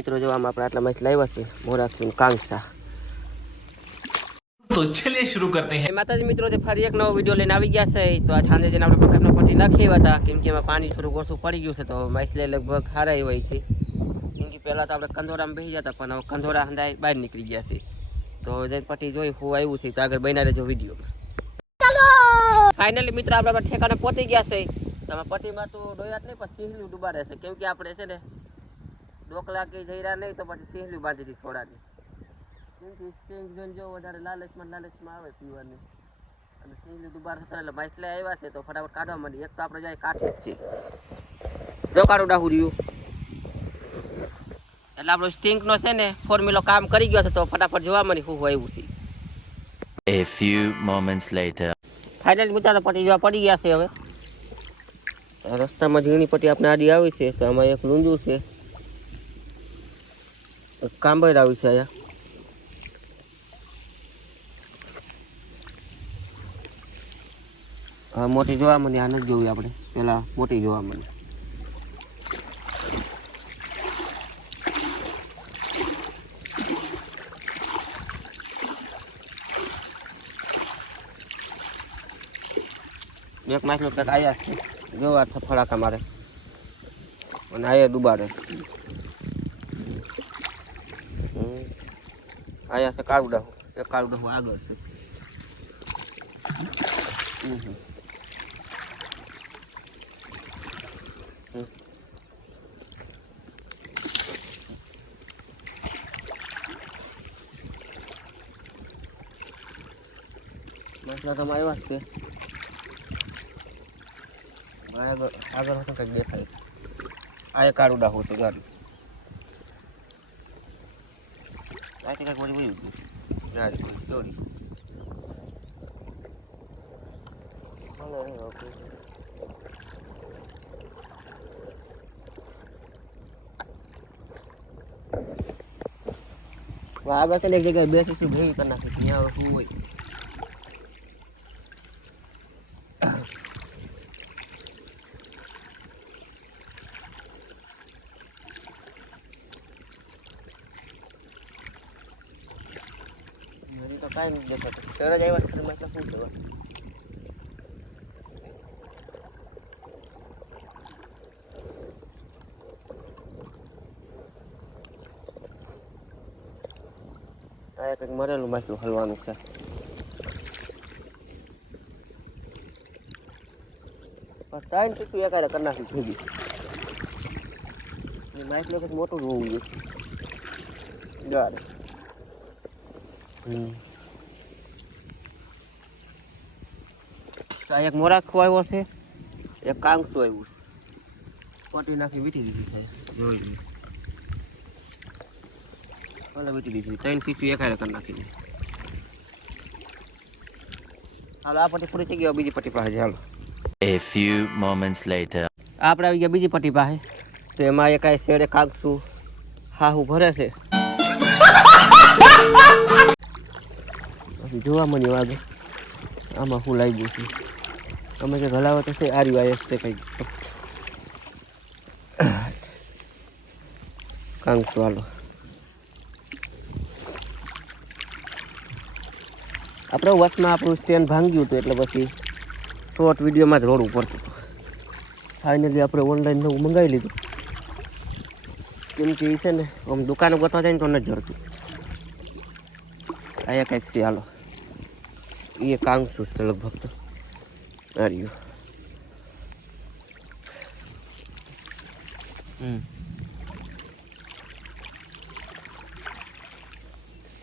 મિત્રો જો આમ આપણે આટલા માછલી લાવ્યા છે મોરાક્ષી કાંગસા. तो चलिए शुरू करते हैं. માતાજી મિત્રો ફરી એક નવો વિડીયો લઈને આવી ગયા છે. તો આ સાંજે જઈને આપણે પકડનો પટ્ટી નાખી હતા કેમ કે એમાં પાણી થોડું ઓછું પડી ગયું છે તો માછલી લગભગ હારાઈ હોય છે. કેમ કે પહેલાં તો આપણે કંધોરામાં બેસી જતા પણ હવે કંધોરા હંધાઈ બહાર નીકળી ગયા છે. તો જઈને પટ્ટી જોઈ હું આવ્યું છે તો આગળ બન્યા રહેજો વિડીયોમાં. ફાઇનલી મિત્રો આપણે ઠેકાણે પહોંચી ગયા છે. તમે પટ્ટીમાં તો ડોયા જ નહીં પણ સિંહલું ડૂબા રહેશે કેમ કે આપણે છે ને ડોકલા કે જઈ રહ્યા નહીં તો પછી સિંહલું બાંધી હતી સોડાની. કેમ કે સ્પ્રિંગ ઝોન જો વધારે લાલચમાં આવે પીવાની અને સિંહલું ડૂબા થતા એટલે માછલા આવ્યા છે તો ફટાફટ કાઢવા માંડી. એક તો આપણે જાય કાઠે જ છે જો કાઢું ડાહુર્યું એટલે આપણો સ્ટિંકનો છે ને ફોર્મ્યુલો કામ કરી ગયો છે તો ફટાફટ જોવા મળી શું આવ્યું છે. A few moments later. Final મિત્રો પટ્ટી જોવા પડી ગયા છે. હવે રસ્તામાં ઝીણી પટ્ટી આપણે આડી આવી છે તો આમાં એક લૂંજું છે એક કાંબર આવી છે અહીંયા. હા મોટી જોવા મળી આ નથી જોવી આપણે પેલા મોટી જોવા મળી. એક માછલો કંઈક આયા છે જો આ ફળાકા મારે અને આયા ડૂબાડે આયા છે કાળું એ કાળું ડાહું આગળ છે. માછલા તો આવ્યા જ છે આગળ હતું કંઈક દેખાય છે. આ એક કાળું ડાહું છે ગાડી ત્યાંથી કંઈક વળી વયું ગયું ગાડી ચોરી આગળ છે ને એક જગ્યાએ બેસીશું ભેગી કરી નાખી ત્યાં શું હોય. તો કાંઈ નથી દેખાતું તરત જ આવ્યા છે એટલે શું કહેવાય. આ કંઈક મરેલું માછલું હલવાનું છે. ટાઈમ તો તું એકારે કરી નાખી ભેગી માછલું કંઈક મોટું જ હોવું જોઈએ. આ એક મોરાખો આવ્યો છે એક કાંગસું આવ્યું છે પટી નાખી વીટી દીધી છે જોઈ ભલે વીટી દીધી 3 પીસ એકારે કરી નાખી. હાલો આ પટ્ટી પૂરી થઈ ગઈ બીજી પટ્ટી પાસે હાલો. A few moments later. આપણે આવી ગયા બીજી પટ્ટી પાસે તો એમાં એકાય શેડે કાંગસું હાહું ભરે છે. જોવા મળ્યું આગળ આમાં શું લાગ્યું છે અમે જે હલાવત છે આર્યું આવ્યા છે કંઈક કાંગસું. હાલો આપણે વચમાં આપણું સ્ટેન્ડ ભાંગ્યું હતું એટલે પછી શોર્ટ વિડીયોમાં જ રોડવું પડતું હતું. ફાઇનલી આપણે ઓનલાઈન નવું મંગાવી લીધું કેમ કે એ છે ને આમ દુકાને ગોતવા જાય ને તો નથી જડતું. અહીંયા કંઈક છે હાલો એ કાંગસું છે લગભગ તો આર્યું.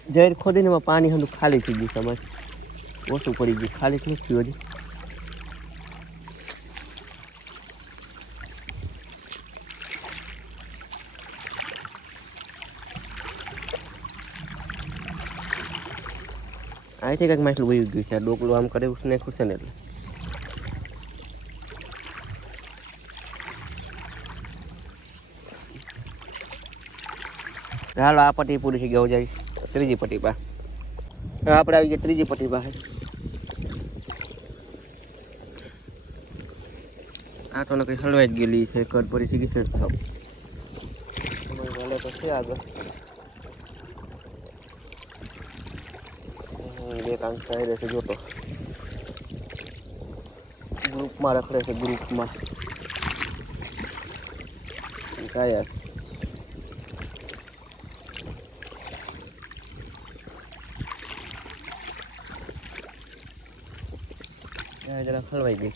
જૈર ખોદીને એમાં પાણી હંધું ખાલી થઈ ગયું સમજ ઓછું પડી ગયું ખાલી નથી થયું હજી. અહીંથી કંઈક માછલું વયું ગયું છે આ ડોકલું આમ કરે ને ખુશે ને એટલે હાલો આ પટ્ટી પૂરી થઈ ગઈ જાય ત્રીજી પટ્ટી પાસે. આપણે આવી ગયા ત્રીજી પટ્ટી પાસે. આ તો નકરી હલવાઈ જ ગયેલી છે કડ પડી થઈ ગઈ છે. ભલે તો છે છે આગળ. બે કાંક સાઈડ છે જોતો. ગ્રુપમાં રખડે છે ગ્રુપમાં. કાયા જરા ખળવાઈ ગઈ.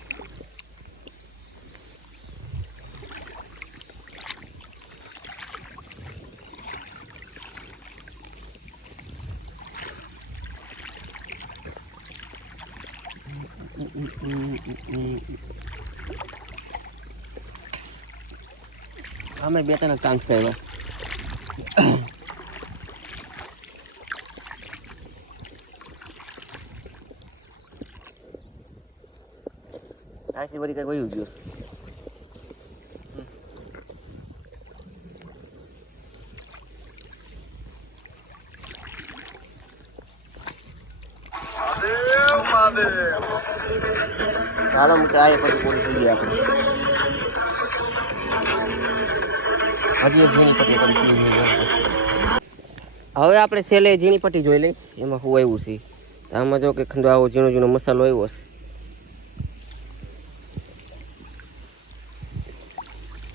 અમે બે ત્રણ કાંક છે બસ. આથી વળી કઈ વયું ગયું. ચાલો મોટે આ પછી પૂરી થઈ ગઈ આપણે. હજી એક ઝીણી પટ્ટી કરી. હવે આપણે છેલ્લે ઝીણી પટ્ટી જોઈ લઈ એમાં શું આવ્યું છે. આમાં જો કે ખંડો આવો ઝીણો ઝીણો મસાલો આવ્યો છે.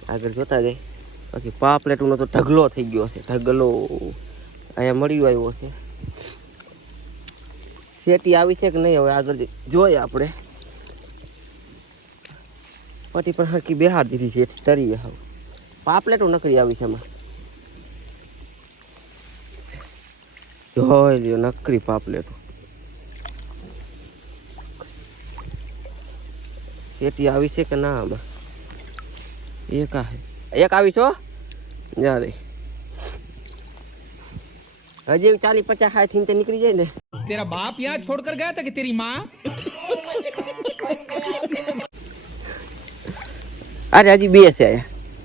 આગળ જોતા જાય. બાકી પાપલેટનો તો ઢગલો થઈ ગયો છે. ઢગલો અહીંયા મળ્યું આવ્યો છે. શેટી આવી છે કે નહીં હવે આગળ જોઈએ આપણે. પટ્ટી પણ હરકી બેહાર દીધી છે એથી તરી બેહાવ. પાપલેટો નકરી આવી છે એમાં. જોઈ લ્યો નકરી પાપલેટો. શેટી આવી છે કે ના આમાં. એક આવી છો યારે. હજી 40-50 હાથ થી નીકળી જાય ને. तेरा बाप यहाँ छोड़कर गया था कि तेरी माँ? अरे हजी 2 से आया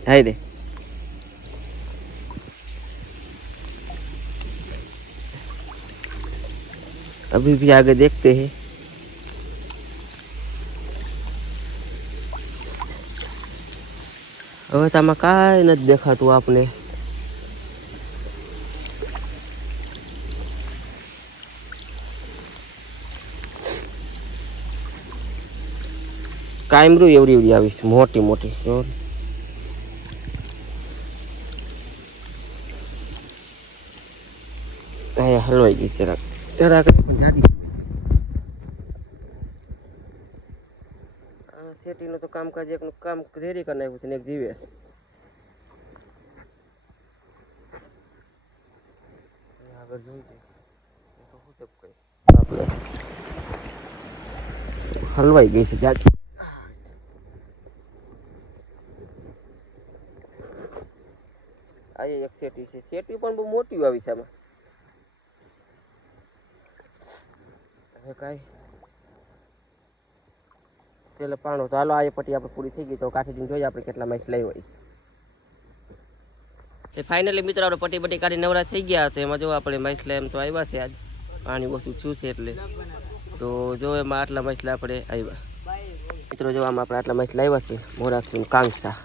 हाय रे. अभी भी आगे देखते हैं. હવે તો આમાં કાંઈ નથી દેખાતું આપને. કાયમરું એવડી એવડી આવી છે મોટી મોટી. અહીંયા હલવાઈ ગઈ જરાક જરાક. શેટીનું તો કામકાજ એકનું કામ રેડી કરી નાખ્યું છે ને એક જીવે છે. આગળ જોઈએ હલવાઈ ગઈ છે જાત. આ એક શેટી છે. શેટી પણ બહુ મોટી આવી છે આમાં. હવે કાંઈ છેલ્લે પાણો તો હાલો આ પટ્ટી આપણે પૂરી થઈ ગઈ. તો કાઠી જોઈએ આપણે કેટલા માઇસ લઈ હોય. એ ફાઇનલી મિત્રો આપણે પટ્ટી બટ્ટી કાઢી નવરા થઈ ગયા. તો એમાં જો આપણે માઇસલા એમ તો આવ્યા છે આજ. પાણી ઓછું થયું છે એટલે. તો જો એમાં આટલા માઇસલા આપણે આવ્યા. મિત્રો જો આમાં આપણે આટલા માઇસલા આવ્યા છે. મોરાક્ષી કાંગસા.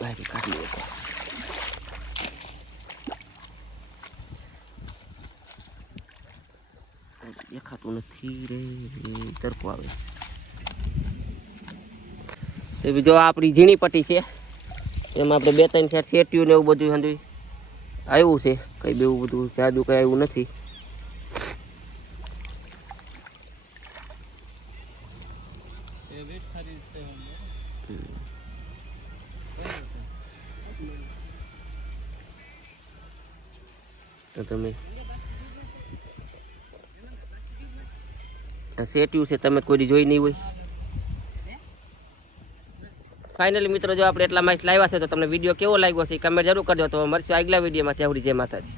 બહાર કાઢી લો. દેખાતું નથી રે. તરકો આવે. એ બીજો આપણી ઝીણી પટ્ટી છે. એમાં આપણે 2-3 સેટ શેટ્યું ને એવું બધું હંધું આવ્યું છે. કંઈ બેવું બધું જાદુ કંઈ આવ્યું નથી. તો તમે શેટ્યું છે તમે કોઈ જોઈ નહીં હોય. ફાઇનલી મિત્રો જો આપણે એટલા માઇસ લાવ્યા છે તો તમને વિડીયો કેવો લાગ્યો છે કમેન્ટ જરૂર કરજો. તો મળશું આગલા વિડીયોમાં. ત્યાં સુધી જય માતાજી.